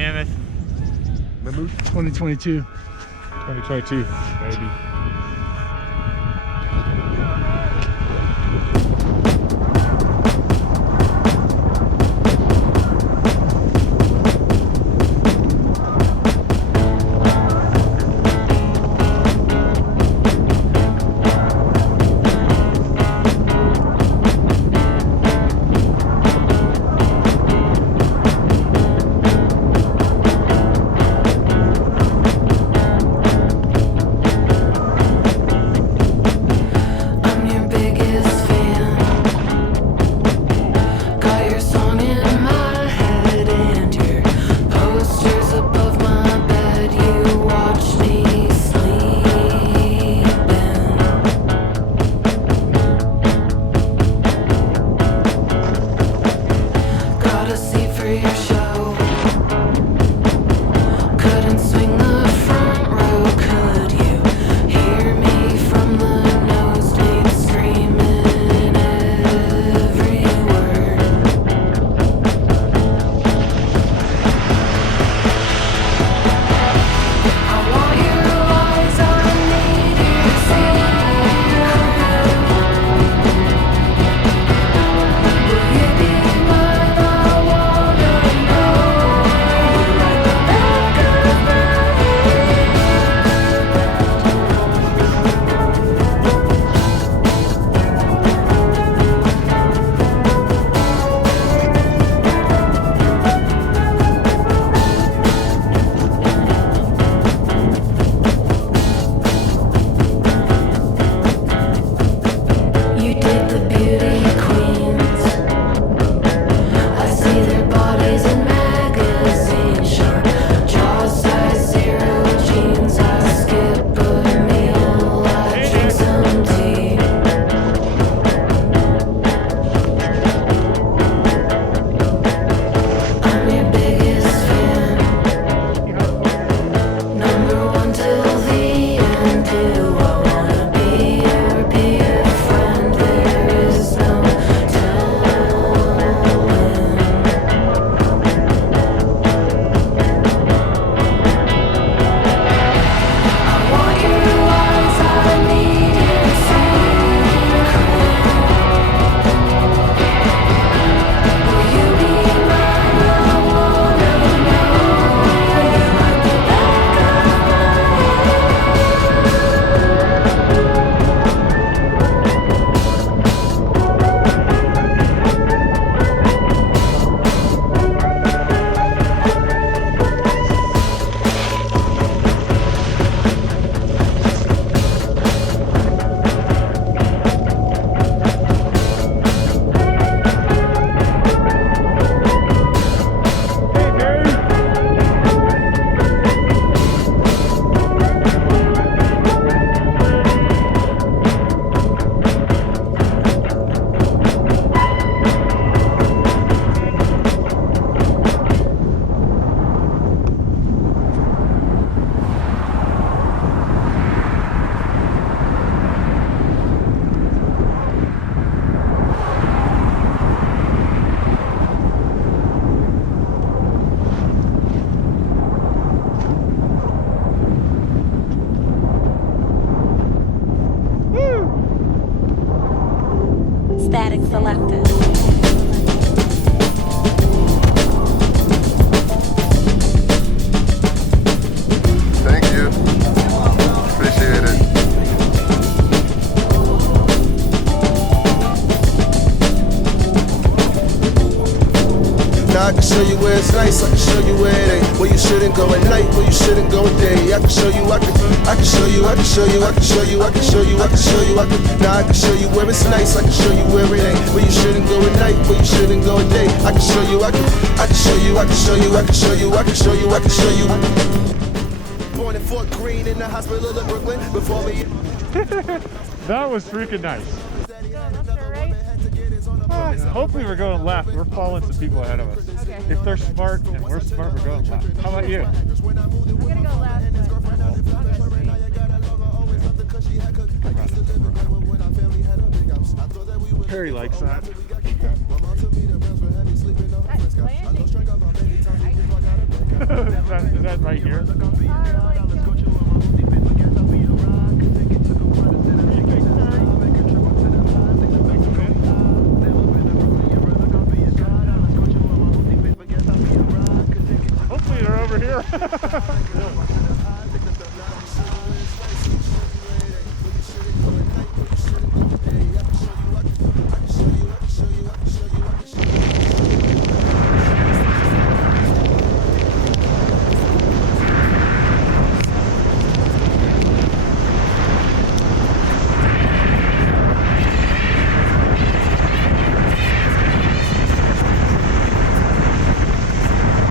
Mammoth. Mammoth 2022. 2022, baby. Static selected. Thank you. Appreciate it. Now I can show you where it's nice, I can show you where it ain't. Where you shouldn't go at night, where you shouldn't go at day. I can show you, I can show you, I can show you, I can show you, I can show you, I can show you, now I can show you where it's nice, I can show you where it ain't. Where you shouldn't go at night, where you shouldn't go at day. I can show you, I can show you, I can show you, I can show you, I can show you, I can show you. Born in Fort Greene in the hospital of Brooklyn before me. That was freaking nice. Hopefully we're going left. We're following some people ahead of us. Okay. If they're smart and we're smart, we're going left. How about you? I'm gonna go left, but Perry likes that. there.